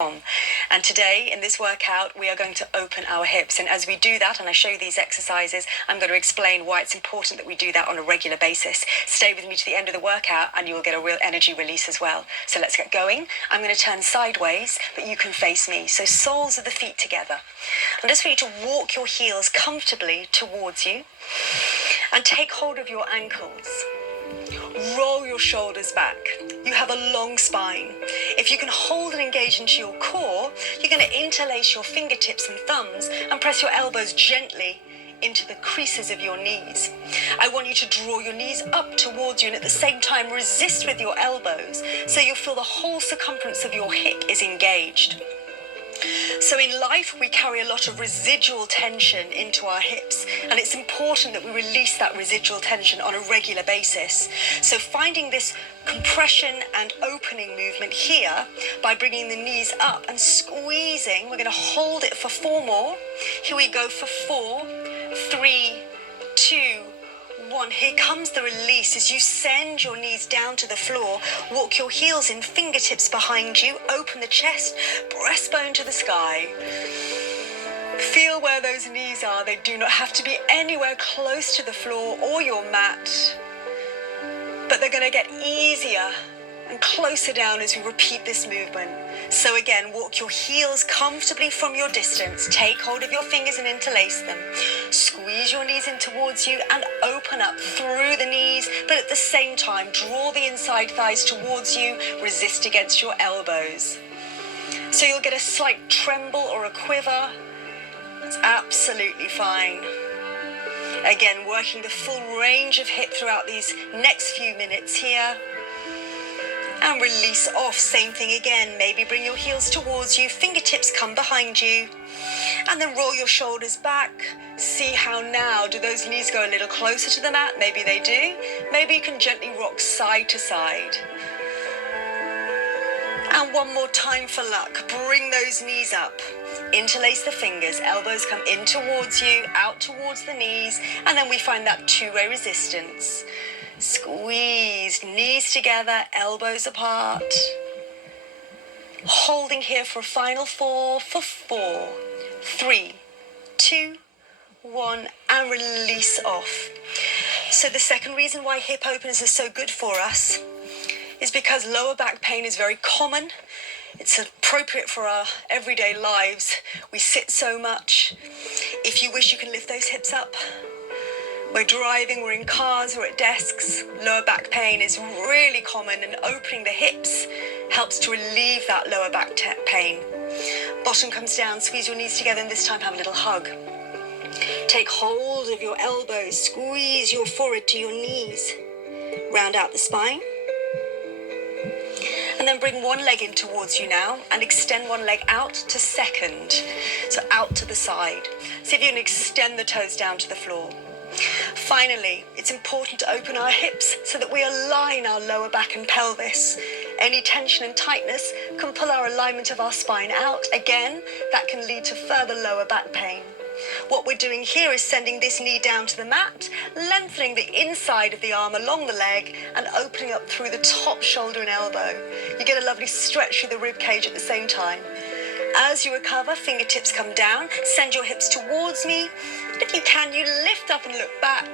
And today in this workout we are going to open our hips, and as we do that and I show you these exercises, I'm going to explain why it's important that we do that on a regular basis. Stay with me to the end of the workout and you will get a real energy release as well. So let's get going. I'm going to turn sideways but you can face me, so soles of the feet together. And just for you to walk your heels comfortably towards you and take hold of your ankles. Roll your shoulders back. You have a long spine. If you can hold and engage into your core, you're going to interlace your fingertips and thumbs and press your elbows gently into the creases of your knees. I want you to draw your knees up towards you and at the same time resist with your elbows so you'll feel the whole circumference of your hip is engaged. So in life we carry a lot of residual tension into our hips, and it's important that we release that residual tension on a regular basis. So finding this compression and opening movement here by bringing the knees up and squeezing, we're going to hold it for 4 more. Here we go for 4, 3, 2, 1. Here comes the release as you send your knees down to the floor. Walk your heels in, fingertips behind you. Open the chest, breastbone to the sky. Feel where those knees are. They do not have to be anywhere close to the floor or your mat, but they're going to get easier and closer down as we repeat this movement. So again, walk your heels comfortably from your distance. Take hold of your fingers and interlace them. Squeeze your knees in towards you and open up through the knees, but at the same time, draw the inside thighs towards you. Resist against your elbows. So you'll get a slight tremble or a quiver. That's absolutely fine. Again, working the full range of hip throughout these next few minutes here. And release off, same thing again. Maybe bring your heels towards you, fingertips come behind you, and then roll your shoulders back. See how now, do those knees go a little closer to the mat? Maybe they do. Maybe you can gently rock side to side. And one more time for luck. Bring those knees up. Interlace the fingers, elbows come in towards you, out towards the knees, and then we find that two-way resistance. Squeeze, knees together, elbows apart. Holding here for a final 4, for 4, 3, 2, 1, and release off. So the second reason why hip openers are so good for us is because lower back pain is very common. It's appropriate for our everyday lives. We sit so much. If you wish, you can lift those hips up. We're driving, we're in cars, we're at desks. Lower back pain is really common, and opening the hips helps to relieve that lower back pain. Bottom comes down, squeeze your knees together, and this time have a little hug. Take hold of your elbows, squeeze your forehead to your knees. Round out the spine. And then bring one leg in towards you now and extend one leg out to second. So out to the side. See if you can extend the toes down to the floor. Finally, it's important to open our hips so that we align our lower back and pelvis. Any tension and tightness can pull our alignment of our spine out. Again, that can lead to further lower back pain. What we're doing here is sending this knee down to the mat, lengthening the inside of the arm along the leg and opening up through the top shoulder and elbow. You get a lovely stretch through the rib cage at the same time. As you recover, fingertips come down, send your hips towards me. If you can, you lift up and look back.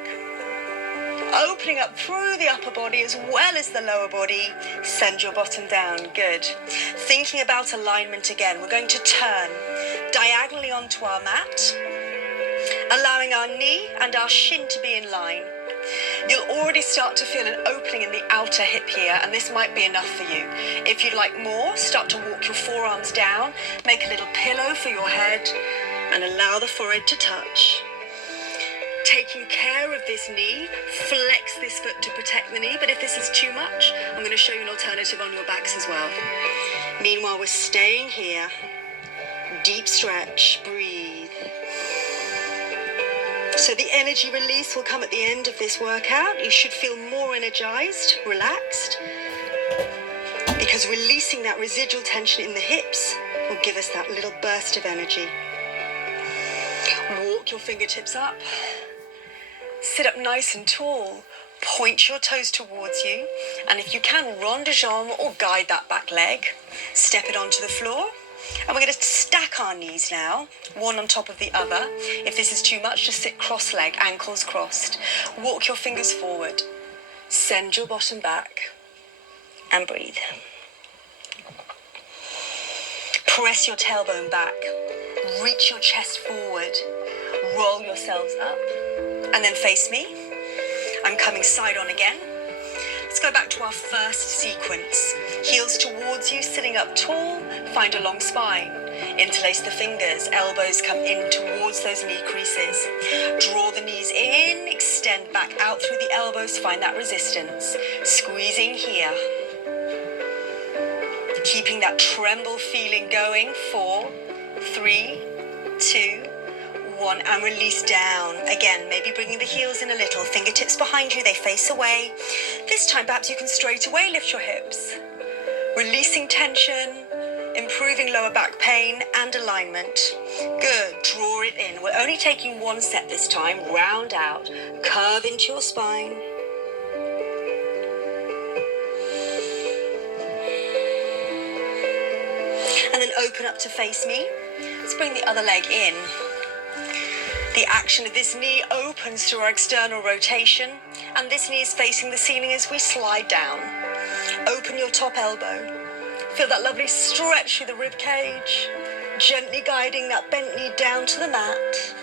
Opening up through the upper body as well as the lower body. Send your bottom down. Good. Thinking about alignment again, we're going to turn diagonally onto our mat, allowing our knee and our shin to be in line. You'll already start to feel an opening in the outer hip here, and this might be enough for you. If you'd like more, start to walk your forearms down, make a little pillow for your head, and allow the forehead to touch. Taking care of this knee, flex this foot to protect the knee, but if this is too much, I'm going to show you an alternative on your backs as well. Meanwhile, we're staying here. Deep stretch, breathe. So the energy release will come at the end of this workout. You should feel more energized, relaxed, because releasing that residual tension in the hips will give us that little burst of energy. Walk your fingertips up. Sit up nice and tall. Point your toes towards you. And if you can, rond de jambe or guide that back leg. Step it onto the floor. And we're going to stack our knees now, one on top of the other. If this is too much, just sit cross-legged, ankles crossed. Walk your fingers forward. Send your bottom back. And breathe. Press your tailbone back. Reach your chest forward. Roll yourselves up. And then face me. I'm coming side on again. Let's go back to our first sequence. Heels towards you, sitting up tall. Find a long spine. Interlace the fingers. Elbows come in towards those knee creases. Draw the knees in. Extend back out through the elbows. Find that resistance. Squeezing here. Keeping that tremble feeling going. 4, 3, 2, 1, and release down. Again, maybe bringing the heels in a little. Fingertips behind you, they face away. This time, perhaps you can straight away lift your hips. Releasing tension, improving lower back pain and alignment. Good, draw it in. We're only taking one set this time. Round out, curve into your spine. And then open up to face me. Let's bring the other leg in. The action of this knee opens through our external rotation, and this knee is facing the ceiling as we slide down. Open your top elbow. Feel that lovely stretch through the rib cage, gently guiding that bent knee down to the mat.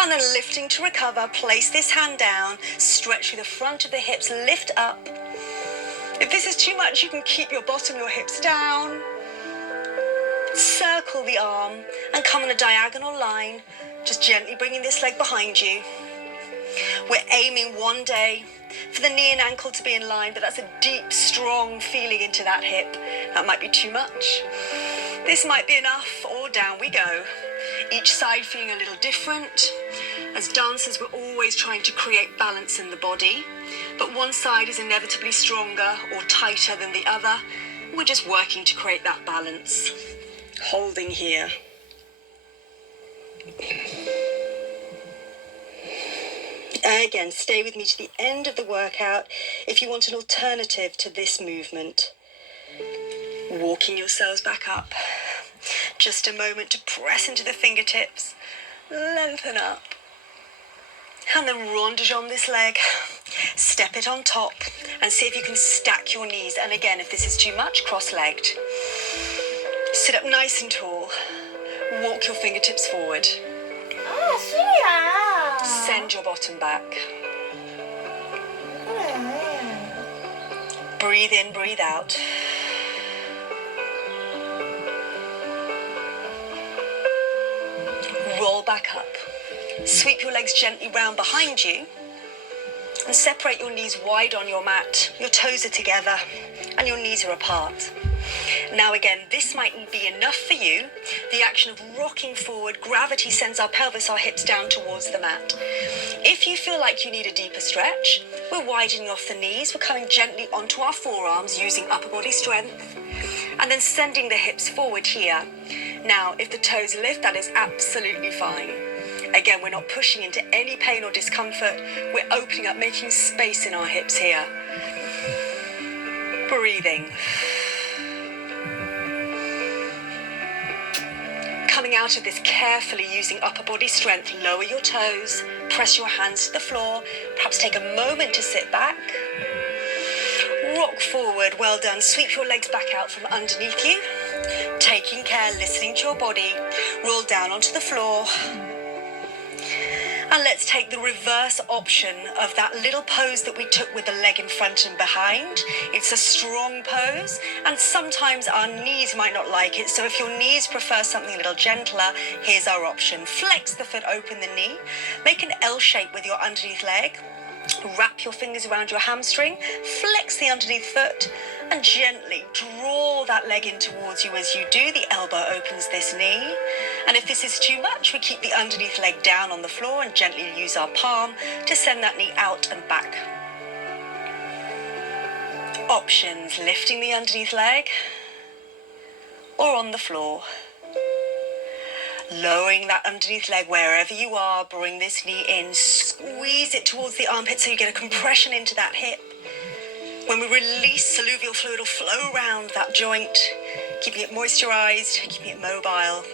And then lifting to recover, place this hand down, stretch through the front of the hips, lift up. If this is too much, you can keep your bottom, your hips down. Circle the arm and come on a diagonal line, just gently bringing this leg behind you. We're aiming one day for the knee and ankle to be in line, but that's a deep, strong feeling into that hip. That might be too much. This might be enough, or down we go. Each side feeling a little different. As dancers, we're always trying to create balance in the body, but one side is inevitably stronger or tighter than the other. We're just working to create that balance. Holding here. Again, stay with me to the end of the workout if you want an alternative to this movement. Walking yourselves back up. Just a moment to press into the fingertips. Lengthen up. And then rondage this leg. Step it on top and see if you can stack your knees. And again, if this is too much, cross-legged. Sit up nice and tall. Walk your fingertips forward. Send your bottom back. Breathe in, breathe out. Roll back up. Sweep your legs gently round behind you and separate your knees wide on your mat. Your toes are together and your knees are apart. Now again, this might be enough for you. The action of rocking forward, gravity sends our pelvis, our hips down towards the mat. If you feel like you need a deeper stretch, we're widening off the knees. We're coming gently onto our forearms using upper body strength and then sending the hips forward here. Now, if the toes lift, that is absolutely fine. Again, we're not pushing into any pain or discomfort. We're opening up, making space in our hips here. Breathing. Coming out of this carefully using upper body strength, lower your toes, press your hands to the floor, perhaps take a moment to sit back. Rock forward, well done. Sweep your legs back out from underneath you. Taking care, listening to your body. Roll down onto the floor. And let's take the reverse option of that little pose that we took with the leg in front and behind. It's a strong pose, and sometimes our knees might not like it. So if your knees prefer something a little gentler, here's our option. Flex the foot, open the knee. Make an L shape with your underneath leg. Wrap your fingers around your hamstring, flex the underneath foot, and gently draw that leg in towards you as you do. The elbow opens this knee. And if this is too much, we keep the underneath leg down on the floor and gently use our palm to send that knee out and back. Options, lifting the underneath leg or on the floor. Lowering that underneath leg wherever you are, bring this knee in, squeeze it towards the armpit so you get a compression into that hip. When we release, synovial fluid will flow around that joint, keeping it moisturized, keeping it mobile.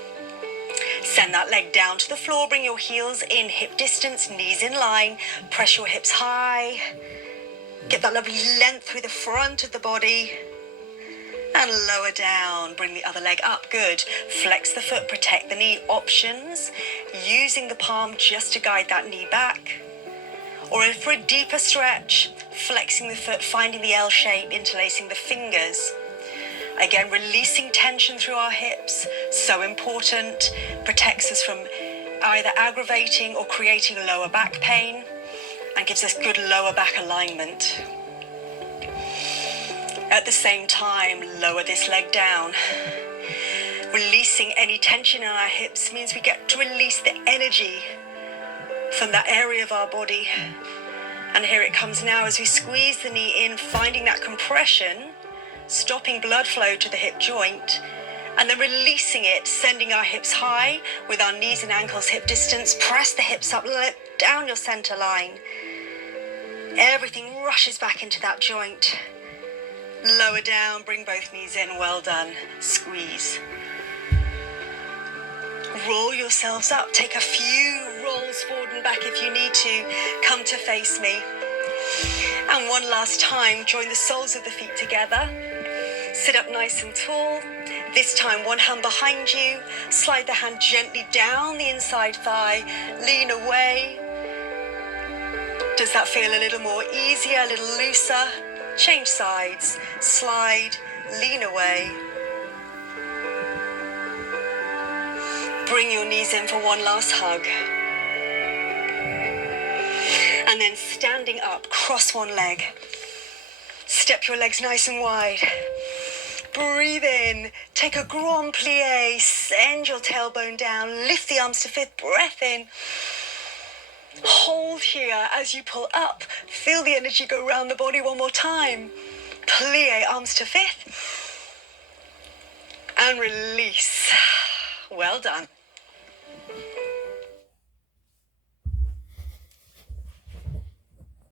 Send that leg down to the floor, bring your heels in hip distance, knees in line, press your hips high. Get that lovely length through the front of the body. And lower down, bring the other leg up, good. Flex the foot, protect the knee. Options, using the palm just to guide that knee back. Or for a deeper stretch, flexing the foot, finding the L shape, interlacing the fingers. Again, releasing tension through our hips, so important, protects us from either aggravating or creating lower back pain, and gives us good lower back alignment. At the same time, lower this leg down. Releasing any tension in our hips means we get to release the energy from that area of our body. And here it comes now as we squeeze the knee in, finding that compression, stopping blood flow to the hip joint, and then releasing it, sending our hips high with our knees and ankles hip distance. Press the hips up, let down your center line. Everything rushes back into that joint. Lower down, bring both knees in, well done. Squeeze. Roll yourselves up, take a few rolls forward and back if you need to. Come to face me. And one last time, join the soles of the feet together. Sit up nice and tall. This time, one hand behind you. Slide the hand gently down the inside thigh. Lean away. Does that feel a little more easier, a little looser? Change sides. Slide, lean away. Bring your knees in for one last hug. And then standing up, cross one leg. Step your legs nice and wide. Breathe in, take a grand plie, send your tailbone down, lift the arms to fifth, breath in. Hold here as you pull up, feel the energy go around the body one more time. Plie, arms to fifth. And release. Well done.